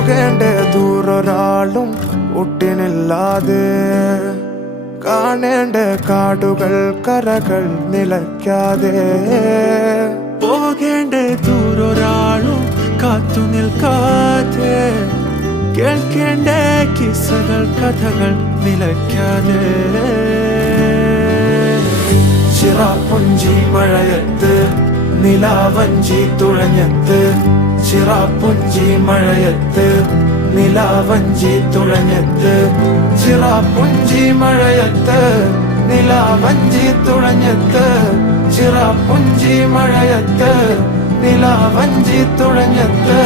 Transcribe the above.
പോകേണ്ട ദൂരൊരാളും ഒട്ടിനില്ലാതെ കാണേണ്ട കാടുകൾ കരകൾ നിലയ്ക്കാതെ പോകേണ്ട ദൂരൊരാളും കാത്തു നിൽക്കാതെ കേൾക്കേണ്ട കിസ്സകൾ കഥകൾ നിലയ്ക്കാതെ ചിറാപ്പുഞ്ചി മഴയത്ത് നിലാവഞ്ചി തുഴഞ്ഞത്ത് ചിറാപ്പുഞ്ചി മഴയത്ത് നിലാവഞ്ചി തുഴഞ്ഞത്ത് ചിറാപ്പുഞ്ചി മഴയത്ത് നിലാവഞ്ചി തുഴഞ്ഞത്ത് ചിറാപ്പുഞ്ചി മഴയത്ത് നിലാവഞ്ചി തുഴഞ്ഞത്ത്